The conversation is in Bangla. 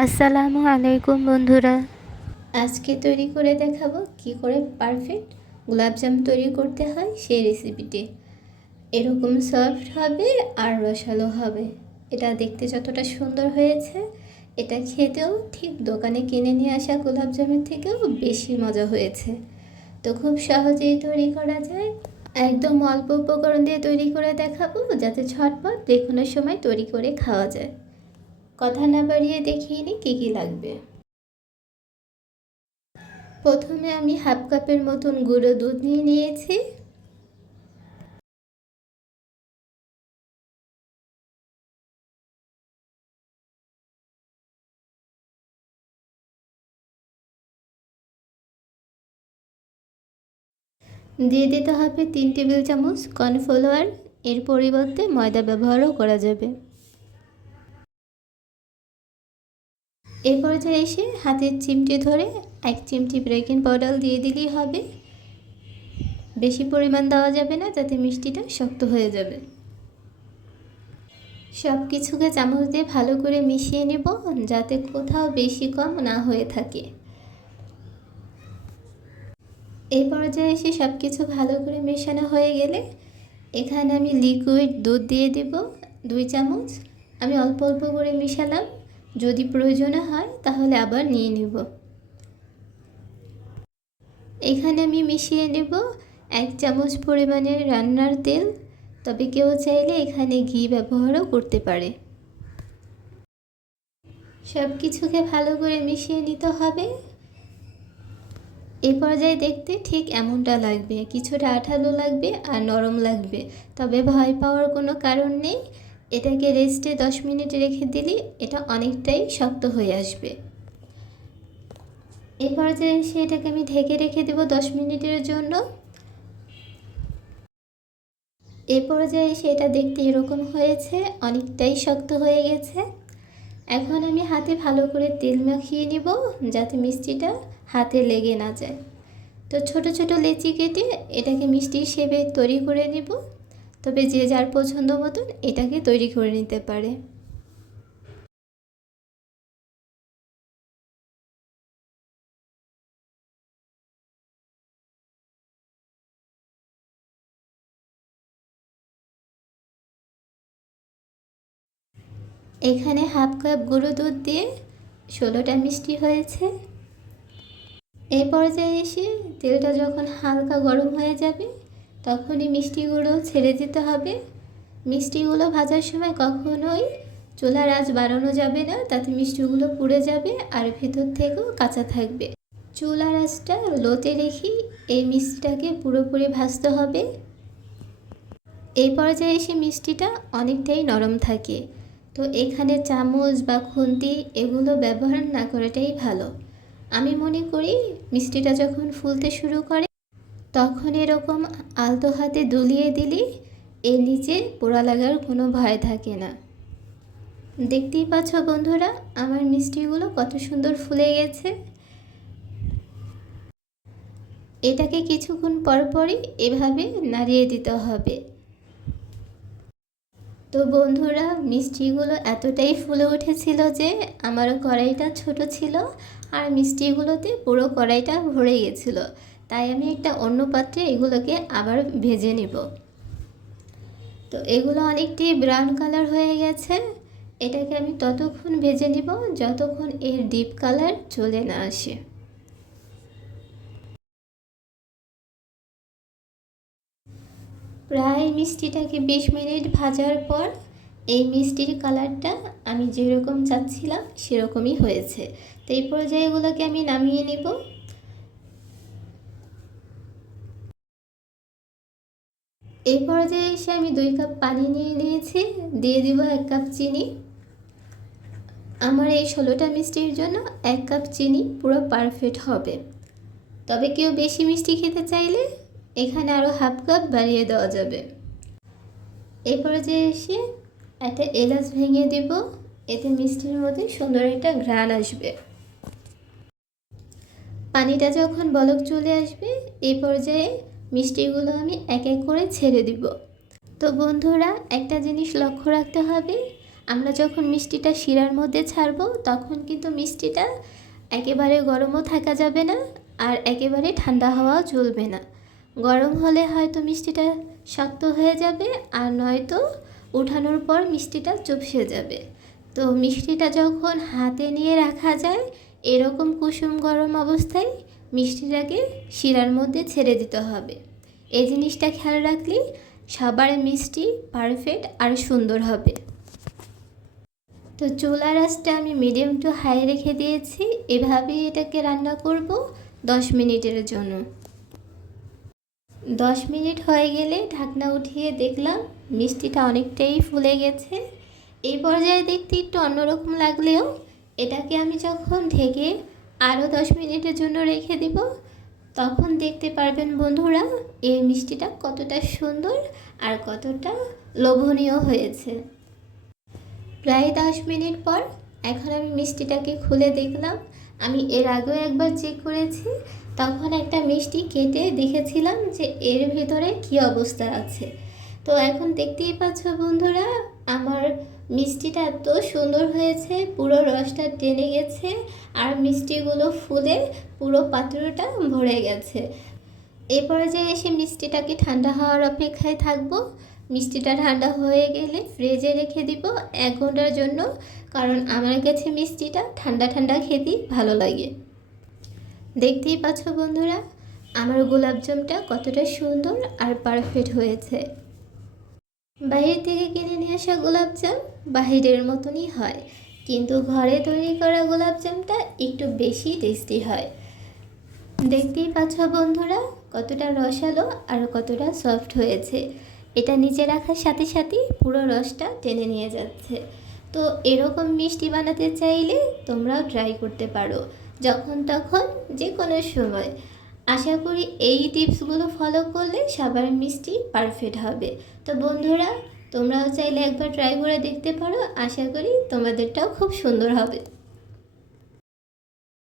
আসসালামু আলাইকুম বন্ধুরা। আজকে তৈরি করে দেখাবো কি করে পারফেক্ট গোলাপজাম তৈরি করতে হয় সেই রেসিপিটি। এরকম সফট হবে আর রসালো হবে। এটা দেখতে যতটা সুন্দর হয়েছে, এটা খেতেও ঠিক দোকানে কিনে নিয়ে আসা গোলাপজামের থেকেও বেশি মজা হয়েছে। তো খুব সহজেই তৈরি করা যায়। একদম অল্প উপকরণ দিয়ে তৈরি করে দেখাবো, যাতে ঝটপট যে কোনো সময় তৈরি করে খাওয়া যায়। কথা না বাড়িয়ে দেখিয়ে নিই কী কী লাগবে। প্রথমে আমি হাফ কাপের মতন গুঁড়ো দুধ নিয়ে নিয়েছি। দিয়ে দিতে হবে 3 টেবিল চামচ কর্নফ্লাওয়ার। এর পরিবর্তে ময়দা ব্যবহারও করা যাবে। এ পর্যায়ে এসে হাতের চিমটি ধরে 1 চিমটি বেকিং পাউডার দিয়ে দিলেই হবে। বেশি পরিমাণ দেওয়া যাবে না, যাতে মিষ্টিটা শক্ত হয়ে যাবে। সব কিছুকে চামচ দিয়ে ভালো করে মিশিয়ে নেব, যাতে কোথাও বেশি কম না হয়ে থাকে। এই পর্যায়ে এসে সব কিছু ভালো করে মেশানো হয়ে গেলে এখানে আমি লিকুইড দুধ দিয়ে দেব 2 চামচ। আমি অল্প অল্প করে মেশালাম, যদি প্রয়োজন হয় তাহলে আবার নিয়ে নেব। এখানে আমি মিশিয়ে নেব 1 চামচ পরিমাণের রান্নার তেল, তবে কেউ চাইলে এখানে ঘি ব্যবহারও করতে পারে। সব কিছুকে ভালো করে মিশিয়ে নিতে হবে। এই পর্যায়ে দেখতে ঠিক এমনটা লাগবে, কিছুটা আঠালো লাগবে আর নরম লাগবে, তবে ভয় পাওয়ার কোনো কারণ নেই। এটাকে রেস্টে 10 মিনিট রেখে দিলে এটা অনেকটাই শক্ত হয়ে আসবে। এই পর্যায়ে এসে এটাকে আমি ঢেকে রেখে দেব 10 মিনিটের জন্য। এ পর্যায়ে এসে এটা দেখতে এরকম হয়েছে, অনেকটাই শক্ত হয়ে গেছে। এখন আমি হাতে ভালো করে তেল মাখিয়ে নিব, যাতে মিষ্টিটা হাতে লেগে না যায়। তো ছোট ছোট লেচি কেটে এটাকে মিষ্টি শেপে তৈরি করে নেব, তবে যে যার পছন্দ মতন এটাকে তৈরি করে নিতে পারে। এখানে হাফ কাপ গুঁড়ো দুধ দিয়ে 16টা মিষ্টি হয়েছে। এই পর্যায়ে এসে তেলটা যখন হালকা গরম হয়ে যাবে, তখনই মিষ্টিগুলো ছেড়ে দিতে হবে। মিষ্টিগুলো ভাজার সময় কখনোই চুলার আঁচ বাড়ানো যাবে না, তাতে মিষ্টিগুলো পুড়ে যাবে আর ভেতর থেকেও কাঁচা থাকবে। চুলার আঁচটা লোতে রেখেই এই মিষ্টিটাকে পুরোপুরি ভাজতে হবে। এই পর্যায়ে এসে মিষ্টিটা অনেকটাই নরম থাকে, তো এখানে চামচ বা খুন্তি এগুলো ব্যবহার না করাটাই ভালো। আমি মনে করি মিষ্টিটা যখন ফুলতে শুরু করে, তখন এরকম আলতো হাতে দুলিয়ে দিলে এর নিচে পোড়া লাগার কোনো ভয় থাকে না। দেখতেই পাচ্ছ বন্ধুরা, আমার মিষ্টিগুলো কত সুন্দর ফুলে গেছে। এটাকে কিছুক্ষণ পরপরই এভাবে নাড়িয়ে দিতে হবে। তো বন্ধুরা, মিষ্টিগুলো এতটাই ফুলে উঠেছিল যে আমার কড়াইটা ছোট ছিল আর মিষ্টিগুলোতে পুরো কড়াইটা ভরে গেছিল। তাই আমি একটা অন্য পাত্রে এগুলোকে আবার ভেজে নেব। তো এগুলো অনেকটাই ব্রাউন কালার হয়ে গেছে। এটাকে আমি ততক্ষণ ভেজে নেব যতক্ষণ এর ডিপ কালার চলে না আসে। প্রায় মিষ্টিটাকে 20 মিনিট ভাজার পর এই মিষ্টির কালারটা আমি যেরকম চাচ্ছিলাম সেরকমই হয়েছে। তো এই পর্যায়ে এগুলোকে আমি নামিয়ে নেব। এই পর্যায়ে এসে আমি 2 কাপ পানি নিয়ে নিয়েছি, দিয়ে দিব 1 কাপ চিনি। আমার এই 16টা মিষ্টির জন্য 1 কাপ চিনি পুরো পারফেক্ট হবে, তবে কেউ বেশি মিষ্টি খেতে চাইলে এখানে আরও হাফ কাপ বাড়িয়ে দেওয়া যাবে। এই পর্যায়ে এসে একটা এলাচ ভেঙে দেব, এতে মিষ্টির মধ্যে সুন্দর একটা ঘ্রাণ আসবে। পানিটা যখন বলক চলে আসবে, এই পর্যায়ে মিষ্টিগুলো আমি এক এক করে ছেড়ে দিব। তো বন্ধুরা, একটা জিনিস লক্ষ্য রাখতে হবে, আমরা যখন মিষ্টিটা শিরার মধ্যে ছাড়বো তখন কিন্তু মিষ্টিটা একেবারে গরমও থাকা যাবে না, আর একেবারে ঠান্ডা হওয়াও চলবে না। গরম হলে হয়তো মিষ্টিটা শক্ত হয়ে যাবে, আর নয়তো উঠানোর পর মিষ্টিটা চুপসে যাবে। তো মিষ্টিটা যখন হাতে নিয়ে রাখা যায় এরকম কুসুম গরম অবস্থায় মিষ্টিটাকে শিরার মধ্যে ছেড়ে দিতে হবে। এই জিনিসটা খেয়াল রাখলে সবার মিষ্টি পারফেক্ট আর সুন্দর হবে। তো চুলার আঁচটা আমি মিডিয়াম টু হাই রেখে দিয়েছি। এভাবেই এটাকে রান্না করব 10 মিনিটের জন্য। 10 মিনিট হয়ে গেলে ঢাকনা উঠিয়ে দেখলাম মিষ্টিটা অনেকটাই ফুলে গেছে। এই পর্যায়ে দেখতে একটু অন্যরকম লাগলেও এটাকে আমি যখন ঢেকে আরও 10 মিনিটের জন্য রেখে দিব তখন দেখতে পারবেন বন্ধুরা এই মিষ্টিটা কতটা সুন্দর আর কতটা লোভনীয় হয়েছে। প্রায় 10 মিনিট পর এখন আমি মিষ্টিটাকে খুলে দেখলাম। আমি এর আগেও একবার চেক করেছি, তখন একটা মিষ্টি কেটে দেখেছিলাম যে এর ভেতরে কী অবস্থা আছে। তো এখন দেখতেই পাচ্ছ বন্ধুরা আমার মিষ্টিটা এত সুন্দর হয়েছে, পুরো রসটা টেনে গেছে আর মিষ্টিগুলো ফুলে পুরো পাত্রটা ভরে গেছে। এই পর্যায়ে এসে মিষ্টিটাকে ঠান্ডা হওয়ার অপেক্ষায় থাকবো। মিষ্টিটা ঠান্ডা হয়ে গেলে ফ্রিজে রেখে দিব 1 ঘন্টার জন্য, কারণ আমার কাছে মিষ্টিটা ঠান্ডা ঠান্ডা খেতেই ভালো লাগে। দেখতেই পাচ্ছ বন্ধুরা আমার গোলাপজামটা কতটা সুন্দর আর পারফেক্ট হয়েছে। বাইরে থেকে কিনে নিয়ে আসা গোলাপজাম বাহিরের মতনই হয়, কিন্তু ঘরে তৈরি করা গোলাপজামটা একটু বেশি টেস্টি হয়। দেখতেই পাচ্ছ বন্ধুরা কতটা রসালো আর কতটা সফট হয়েছে। এটা নিচে রাখার সাথে সাথেই পুরো রসটা টেনে নিয়ে যাচ্ছে। তো এরকম মিষ্টি বানাতে চাইলে তোমরাও ট্রাই করতে পারো যখন তখন যে কোনো সময়। আশা করি এই টিপসগুলো ফলো করলে সবার মিষ্টি পারফেক্ট হবে। তো বন্ধুরা তোমরাও চাইলে একবার ট্রাই করে দেখতে পারো, আশা করি তোমাদেরটাও খুব সুন্দর হবে।